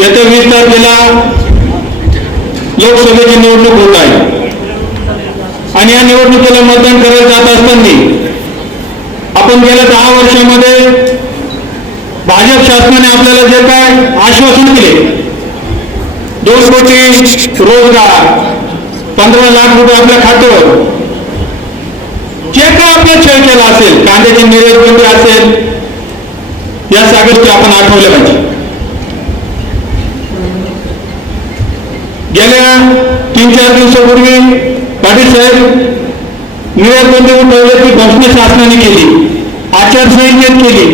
येत्या 20 तारखेला लोकसभेची निवडणूक होत आहे आणि या निवडणुकीला मतदान करायला जात असताना आपण गेल्या 10 वर्षामध्ये भाजप शासनाने आपल्याला जे काय आश्वासन दिले, 2 कोटी रोजगार, 15 लाख रुपये आपल्या खात्यावर, जे काय आपला छळ केला असेल, कांद्याची निर्यात बंदी असेल, या सगळ्या गोष्टी आपण आठवल्या पाहिजे. गेल्या 3-4 दिवसापूर्वी पाटील साहेब निर्यात बंदी उठवल्याची घोषणा शासनाने केली, आचारसंहितेत केली.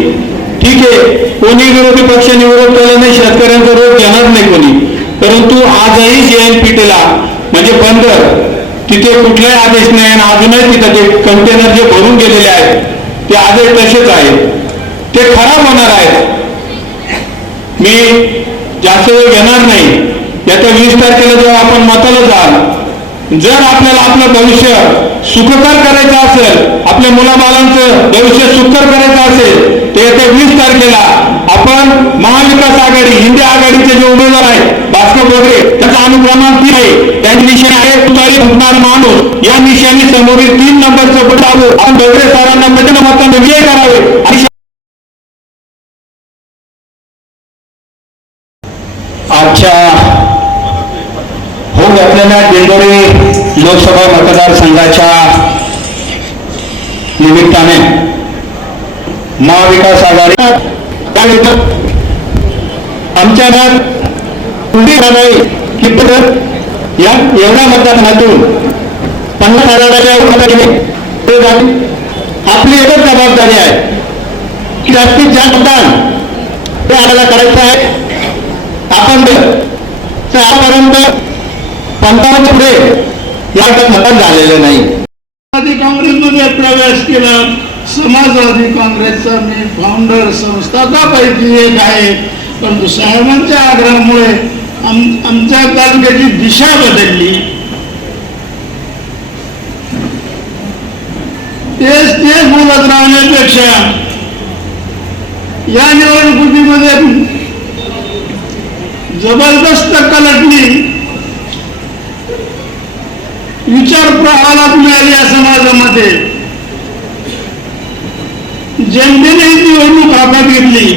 ठीक आहे, कोणी विरोधी पक्षाने विरोध केला नाही, शेतकऱ्यांचा विरोध घेणार नाही कोणी. परंतु आजही JNPTला म्हणजे बंदर तिथे कुठलाही आदेश नाही आणि अजूनही तिथे ते कंटेनर जे भरून गेलेले आहेत ते आदेश तसेच आहेत, ते खराब होणार आहेत. मी जास्त वेळ घेणार नाही. येत्या 20 तारखेला जेव्हा आपण मताला जाल, जर आपल्याला आपलं भविष्य सुखकर करायचं असेल, आपल्या मुलाबाळांचं भविष्य सुखकर करायचं असेल, तर येत्या 20 तारखेला आपण महाविकास आघाडी, इंडी आघाडीचे जे उमेदवार आहेत, भास्कर बोगरे, त्याचा अनुक्रमांक 3 आहे, त्यांची निशाणी आहे तुतारी फुटणार माणूस. या निशाणी समोरील 3 नंबरचं बटन दाबून आपण बोगरे सरांना प्रचंड मतांनी विजय करावे. आजच्या होत असलेल्या दिंडोरी लोकसभा मतदारसंघाच्या निमित्ताने महाविकास आघाडी आमच्या या एवढ्या मतदारसंघातून 50,000च्या आपली एकच जबाबदारी आहे की जास्तीत जास्त मतदान ते आपल्याला करायचं आहे. आपण आतापर्यंत 55 पुढे या मतदान झालेलं नाही. काँग्रेसमध्ये प्रवेश केला. समाजवादी काँग्रेसचा मी फाउंडर संस्थापकापैकी एक आहे. परंतु साहेबांच्या आग्रहामुळे आमच्या तालुक्याची दिशा बदलली. तेच बोलत राहण्यापेक्षा या निवडणुकीमध्ये जबरदस्त कलटली विचार प्रहारात मिळाली. या समाजामध्ये जनतेने निवडणूक हातात घेतली.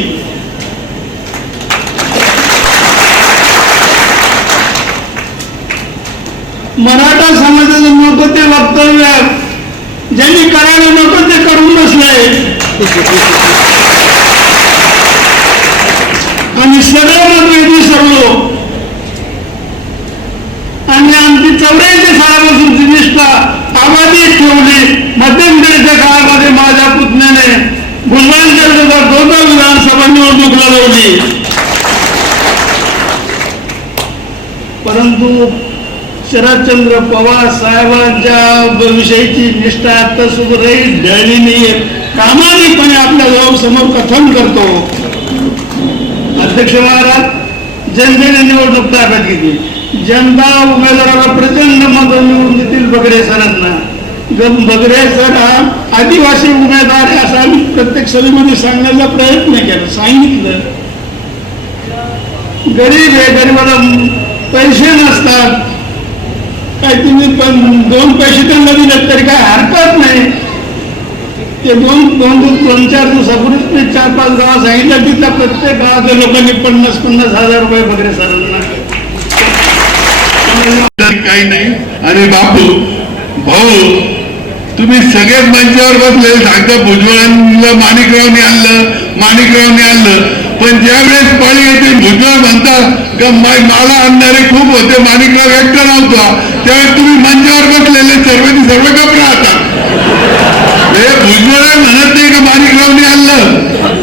मराठा समाजाचं नको ते वक्तव्य ज्यांनी करायला नको ते करून बसले आणि सगळं मत विसरलो आणि आमची 84 सालापासूनची निष्ठा आबादीत ठेवली. मध्यंतरीच्या काळामध्ये माझ्या पुतण्याने भुजबळांच्या 2 विधानसभा निवडणूक लढवली. परंतु शरदचंद्र पवार साहेबांच्या विषयीची निष्ठा आता सुद्धा ढळली नाही. प्रामाणिकपणे आपल्या समोर कथन करतो. अध्यक्ष महाराज, जनतेने निवडणूक ताब्यात घेतली. जनता उमेदवाराला प्रचंड मत निवडून देतील बगरे सरांना. बगरे सर हा आदिवासी उमेदवार आहे असं आम्ही प्रत्येक सभेमध्ये सांगण्याचा प्रयत्न केला. सांगितलं गरीब आहे, गरीबाला पैसे नसतात, काय तुम्ही 2 पैसे त्यांना दिले तरी काय हरकत नाही. ते 2-4 दिवसापूर्वीच मी 4-5 गाव सांगितलं. तिथल्या प्रत्येक गावाच्या लोकांनी 50,000 रुपये बगरे सरांना. काही नाही. आणि बापू भाऊ तुम्ही सगळेच मंचावर बसले, सांगता भुजबळांना माणिकरावने आणलं, पण ज्यावेळेस पाळी येते भुजबळ म्हणतात का मला आणणारे खूप होते, माणिकराव एकटा नव्हता, त्यावेळेस तुम्ही मंचावर बसलेले सर्व गप राहतात. भुजबळ म्हणत नाही का माणिकरावने आणलं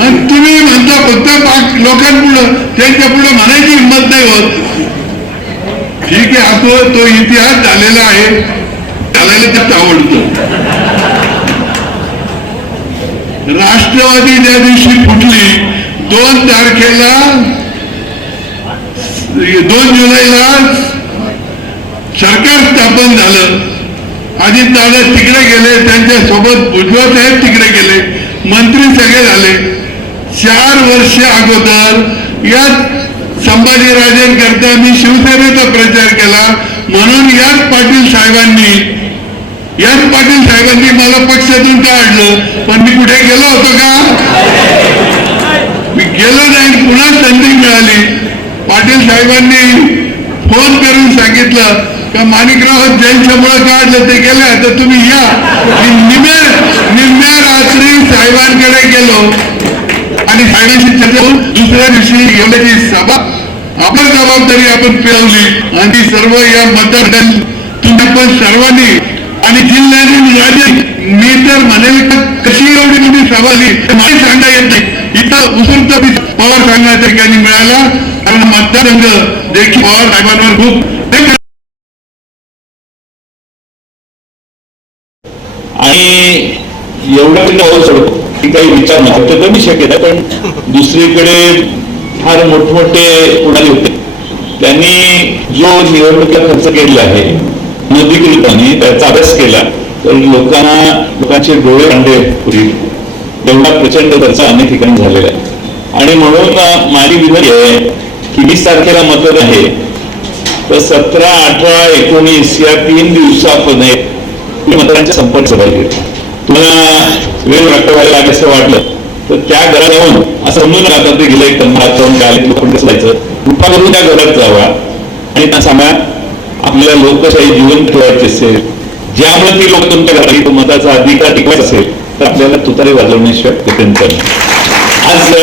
आणि तुम्ही म्हणता फक्त लोकांपुढं त्यांच्या पुढे म्हणायची हिंमत नाही होत. ठीक आहे, असो, तो इतिहास झालेला आहे, झालेला त्यात आवडतं. राष्ट्रवादी ज्या दिवशी फुटली 2 तारखेला 2 जुलैला सरकार स्थापन झालं. अजितदादा तिकडे गेले, त्यांच्या सोबत भुजबळ साहेब तिकडे गेले, मंत्री सगळे झाले. 4 वर्ष अगोदर या संभाजीराजेंकरता मी शिवसेनेचा प्रचार केला, म्हणून याच पाटील साहेबांनी मला पक्षातून काढलं. पण मी कुठे गेलो होतो का? मी गेलो नाही. पुन्हा संधी मिळाली. पाटील साहेबांनी फोन करून सांगितलं का माणिकराव ज्यांच्यामुळे काढलं ते गेले, आता तुम्ही या. मी निम्म्या रात्री साहेबांकडे गेलो आणि साहेबांशी चर्चा करून दुसऱ्या दिवशी एवढ्याची सभा आपण जबाबदारी आपण पेलवली आणि सर्व या मतदार तुम्ही पण सर्वांनी आणि जिल्ह्यातील राज्य मी तर म्हणेल कशी एवढी मोठी सभा आली मला सांगता येत नाही. इथं उत्स्फूर्त पवार सांगण्याच्या ठिकाणी मिळाला, कारण मतदारसंघ देखील पवार साहेबांवर खूप आणि एवढा सोडतो की काही विचार नव्हते कमी शक्यता. पण दुसरीकडे फार मोठमोठे पुढारी होते, त्यांनी जो निवडणुकीला खर्च केलेला आहे नदीकृताने त्याचा अभ्यास केला तर लोकांचे डोळे अंडे होईल एवढा प्रचंड खर्च अनेक ठिकाणी झालेला आहे. आणि म्हणून माझी विनंती आहे की 20 तारखेला मतदान आहे तर 17, 18, 19 या 3 दिवसामध्ये मतदारांच्या संपर्क सभा घेतला. तुम्हाला वेळ व्हायला लागेल असं वाटलं तर त्या घरात जाऊन असं समजून आता ते गेलं एक तंबात जाऊन काय लोकांना कसं जायचं कृपा करून त्या घरात जावा आणि त्या सांगा आपल्याला लोकशाही जीवन ठेवायचे असेल, ज्यामुळे ती लोक तुमच्या घरात मताचा अधिकार टिकवायचा असेल तर आपल्याला तुतारी वाजवण्याशिवाय ते त्यांचं आज